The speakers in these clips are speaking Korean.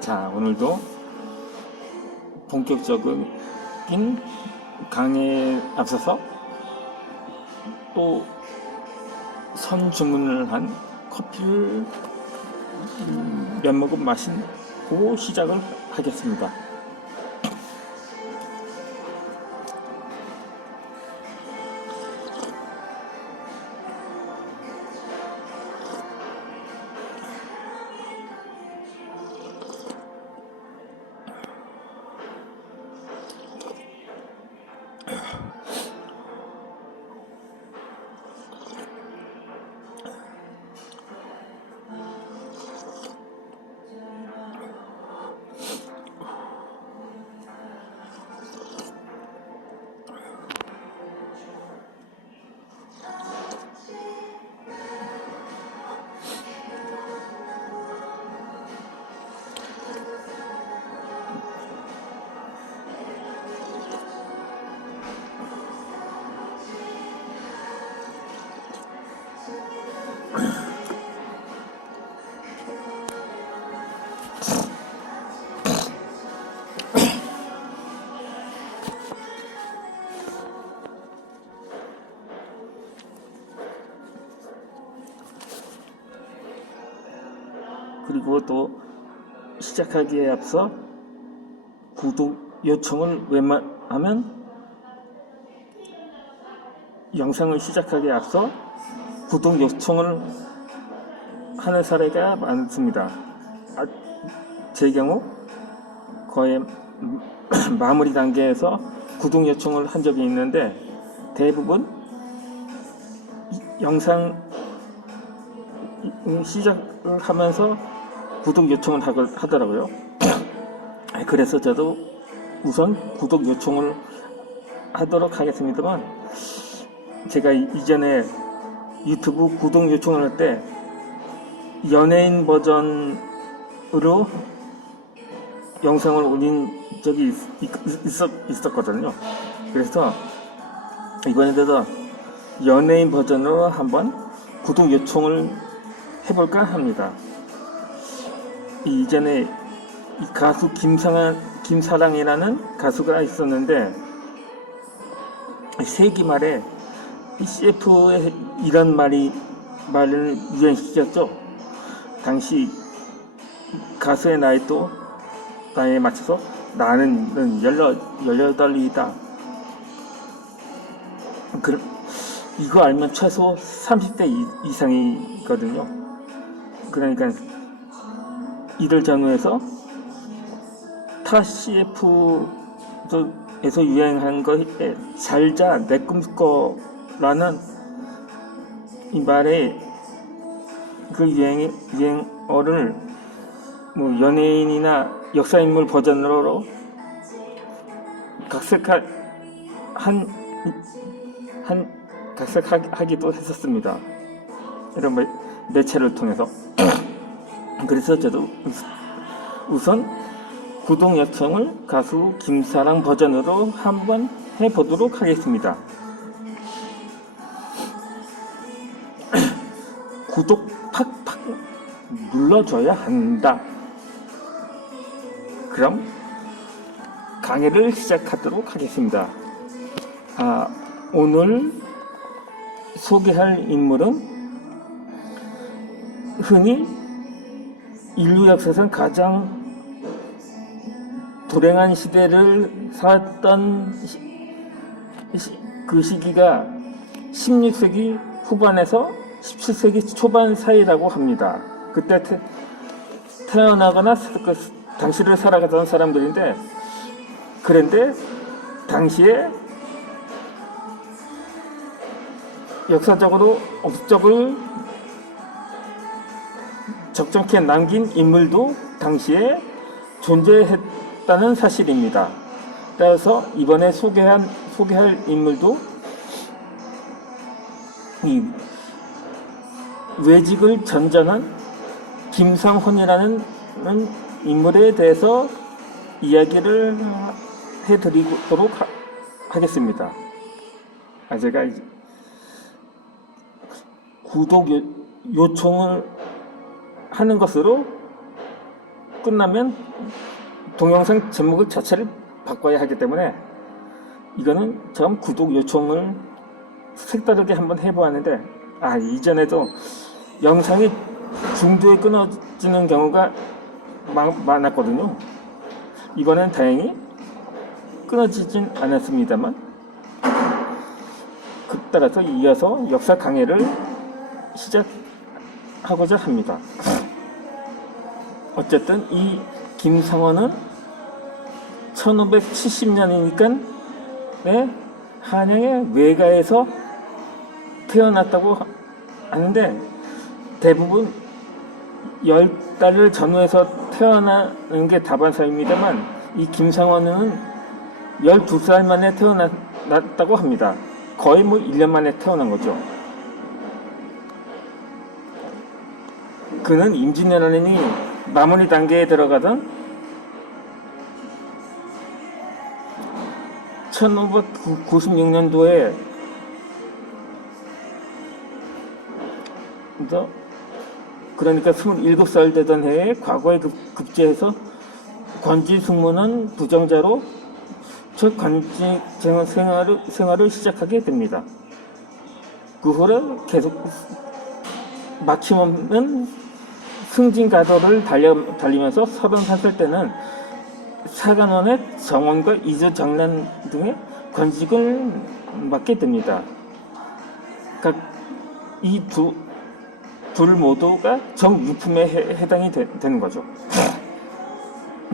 자, 오늘도 본격적인 강의에 앞서서 또 선주문을 한 커피를 몇 모금 마시고 시작을 하겠습니다. 그리고 또 시작하기에 앞서 구독 요청을 웬만하면 영상을 시작하기에 앞서 구독 요청을 하는 사례가 많습니다. 제 경우 거의 마무리 단계에서 구독 요청을 한 적이 있는데 대부분 영상 시작을 하면서 구독 요청을 하더라고요. 그래서 저도 우선 구독 요청을 하도록 하겠습니다만, 제가 이전에 유튜브 구독 요청을 할 때 연예인 버전으로 영상을 올린 적이 있었거든요. 그래서 이번에도 연예인 버전으로 한번 구독 요청을 해볼까 합니다. 이전에 이 가수 김사랑이라는 가수가 있었는데, 세기 말에 이 CF의 이런 말을 유행시켰죠. 당시 가수의 나이에 맞춰서 나는 18이다. 이거 알면 최소 30대 이상이거든요. 그러니까 이를 전후해서 타 CF에서 유행한 거에 잘자 내 꿈꿔라는 이 말에 그 유행어를 뭐 연예인이나 역사인물 버전으로 각색하기도 했었습니다. 이런 매체를 통해서. 그래서 저도 우선 구독 요청을 가수 김사랑 버전으로 한번 해보도록 하겠습니다. 구독 팍팍 눌러줘야 한다. 그럼 강의를 시작하도록 하겠습니다. 오늘 소개할 인물은 흔히 인류 역사상 가장 불행한 시대를 살았던 그 시기가 16세기 후반에서 17세기 초반 사이라고 합니다. 그때 태어나거나 당시를 살아가던 사람들인데, 그런데 당시에 역사적으로 업적을 적정케 남긴 인물도 당시에 존재했다는 사실입니다. 따라서 이번에 소개할 인물도 이 외직을 전전한 김상훈이라는 인물에 대해서 이야기를 해드리도록 하겠습니다. 제가 구독 요청을 하는 것으로 끝나면 동영상 제목을 자체를 바꿔야 하기 때문에 이거는 처음 구독 요청을 색다르게 한번 해보았는데 이전에도 영상이 중도에 끊어지는 경우가 많았거든요. 이번엔 다행히 끊어지진 않았습니다만 따라서 이어서 역사 강해를 시작하고자 합니다. 어쨌든 이 김상원은 1570년이니까 한양의 외가에서 태어났다고 하는데 대부분 10달을 전후해서 태어나는 게 다반사입니다만 이 김상원은 12살 만에 태어났다고 합니다. 거의 1년 만에 태어난 거죠. 그는 임진왜란이 마무리 단계에 들어가던 1596년도에 그러니까 27살 되던 해에 과거에 급제해서 관지 승무원 부정자로 첫 관직 생활을 시작하게 됩니다. 그 후로 계속 막힘없는 승진가도를 달리면서 31살 때는 사간원의 정원과 이조정란 등의 관직을 맡게 됩니다. 그러니까 이 둘 모두가 정유품에 해당이 되는 거죠.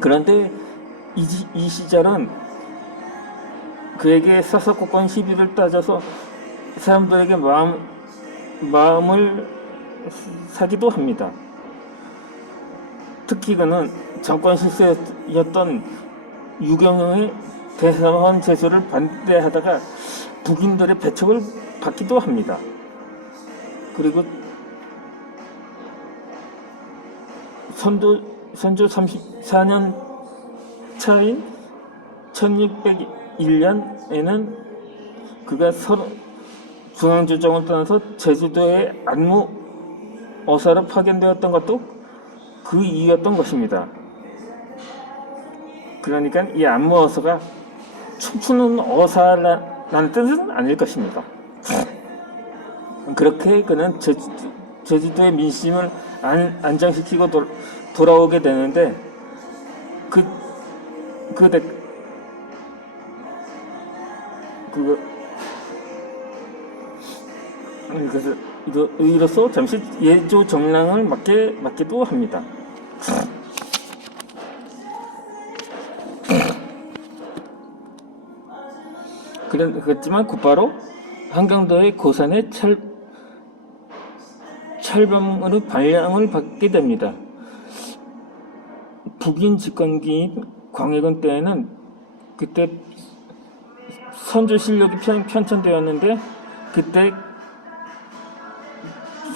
그런데 이 시절은 그에게 사사건건 시비를 따져서 사람들에게 마음을 사기도 합니다. 특히 그는 정권 실세였던 유경영의 대사원 제소를 반대하다가 북인들의 배척을 받기도 합니다. 그리고 선조 34년 차인 1601년에는 그가 중앙조정을 떠나서 제주도의 안무 어사로 파견되었던 것도 그 이유였던 것입니다. 그러니까 이 안무 어사가 춤추는 어사라는 뜻은 아닐 것입니다. 그렇게 그는 제주도의 민심을 안정시키고 돌아오게 되는데 그래서 이로써 잠시 예조 정랑을 맡기도 합니다. 그렇지만 곧바로 한강도의 고산에 철범으로 발령을 받게 됩니다. 북인 집권기인 광해군 때에는 그때 선조 실력이 편찬되었는데 그때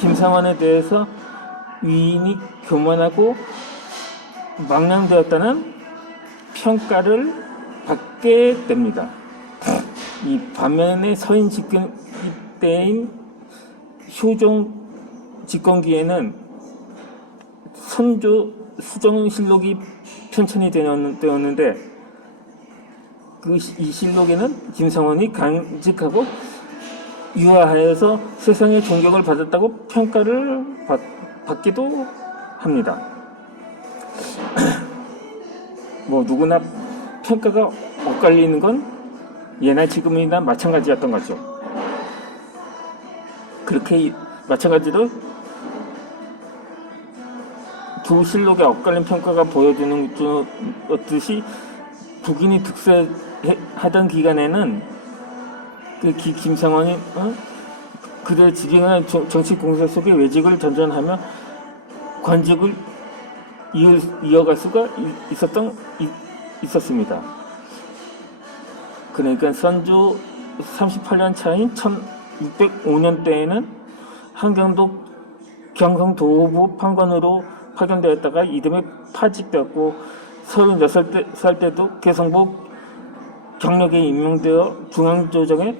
김상원에 대해서 위인이 교만하고 망령되었다는 평가를 받게 됩니다. 이 반면에 서인 집권 때인 효종 집권기에는 선조 수정실록이 편찬이 되었는데 이 실록에는 김상원이 간직하고 유화하여서 세상의 존경을 받았다고 평가를 받기도 합니다. 누구나 평가가 엇갈리는 건 예나 지금이나 마찬가지였던 거죠. 그렇게 마찬가지로 두 실록의 엇갈린 평가가 보여주는 듯이 북인이 득세하던 기간에는 김상원이 그들 지경한 정치 공세 속에 외직을 전전하며 관직을 이어갈 수가 있었습니다. 그러니까 선조 38년 차인 1605년 때에는 한경도 경성도부 판관으로 파견되었다가 이듬해 파직되었고 36살 때도 개성복 경력에 임명되어 중앙조정에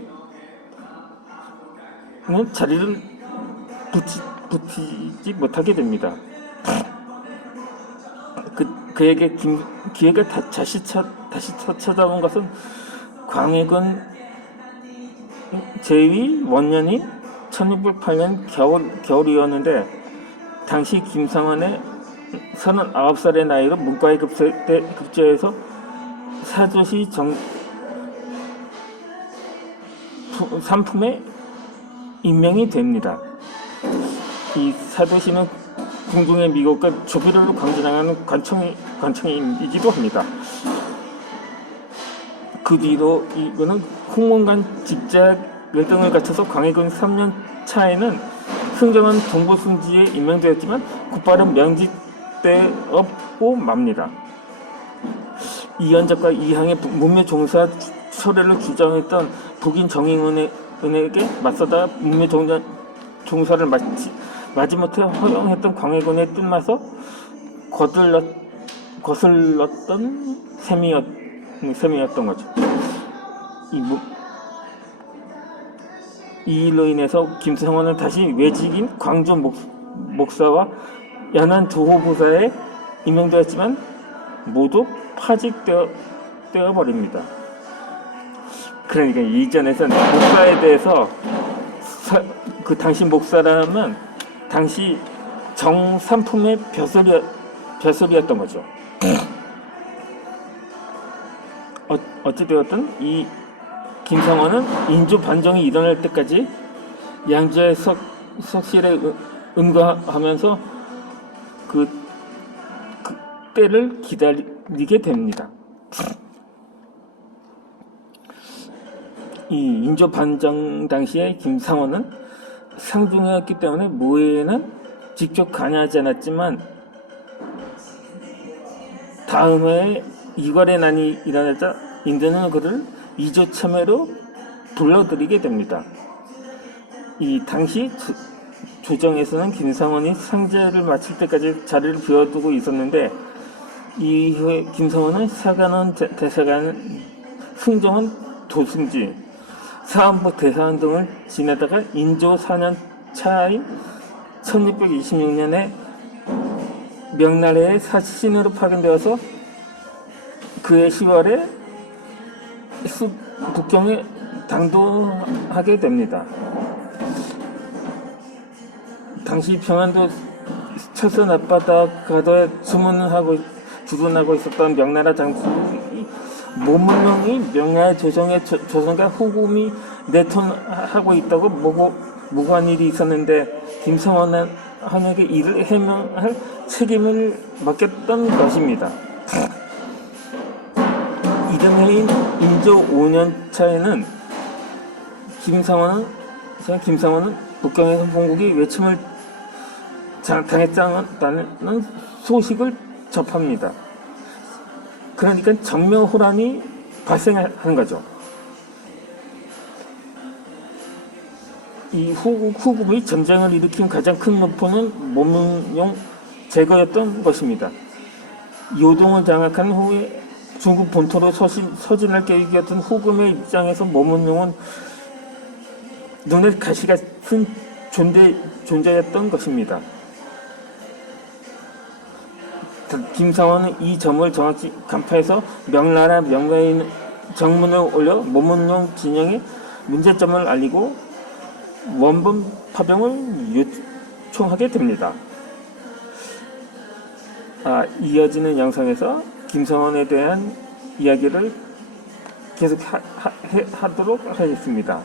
자리를 붙이지 못하게 됩니다. 그에게 기회가 다시 찾아온 것은 광해군 제2 원년인 1608년 겨울이었는데, 당시 김상원의 39살의 나이로 문과에 급제해서 사조시 삼품에 임명이 됩니다. 이 사도시는 궁중의 미국과 조비로를 광진하는 관청이기도 합니다. 그 뒤로 이거는 홍문관 직작 열등을 갖춰서 광해군 3년 차에는 승정원 동부승지에 임명되었지만 곧바로 명직되었고 맙니다. 이현작과 이항의 문묘 종사 철회를 주장했던 북인 정인원에게 맞서다 문묘 종사를 마지못해 허용했던 광해군의 뜻마저 거슬렀던 셈이었던 거죠. 이 일로 인해서 김상원은 다시 외직인 광주 목사와 연안 조호부사에 임명되었지만 모두 파직되어 버립니다. 그러니까 이전에서 목사에 대해서 그 당시 목사라면 당시 정삼품의 벼슬이었던 거죠. 어찌되었든 이 김상원은 인조 반정이 일어날 때까지 양주의 석실에 응가하면서 그 때를 기다리게 됩니다. 이 인조 반정 당시에 김상원은 상중이었기 때문에 무예에는 직접 관여하지 않았지만 다음 해에 이괄의 난이 일어나자 인도는 그를 이조 참회로 불러들이게 됩니다. 이 당시 조정에서는 김상원이 상제를 마칠 때까지 자리를 비워두고 있었는데, 이후에 김상원은 사관원 대사관, 승정원 도승지, 사안부 대사관 등을 지내다가 인조 4년 차인 1626년에 명나라의 사신으로 파견되어서 그해 10월에 북경에 당도하게 됩니다. 당시 평안도 철선 앞바다 가도에 주둔하고 있었던 명나라 장수이 모문룡이 명나라 조선과 후금이 내통하고 있다고 무고한 일이 있었는데, 김상원에게 이를 해명할 책임을 맡겼던 것입니다. 이듬해인 인조 5년 차에는 김상원은 북경에서 본국이 외침을 당했다는 소식을 접합니다. 그러니까 정묘호란이 발생하는 거죠. 이 후금이 전쟁을 일으킨 가장 큰 노포는 모문용 제거였던 것입니다. 요동을 장악한 후에 중국 본토로 서진할 계획이었던 후금의 입장에서 모문용은 눈에 가시 같은 존재였던 것입니다. 김상원은 이 점을 정확히 간파해서 명나라 명가인 정문을 올려 모문용 진영의 문제점을 알리고 원본 파병을 요청하게 됩니다. 이어지는 영상에서 김상원에 대한 이야기를 계속 하도록 하겠습니다.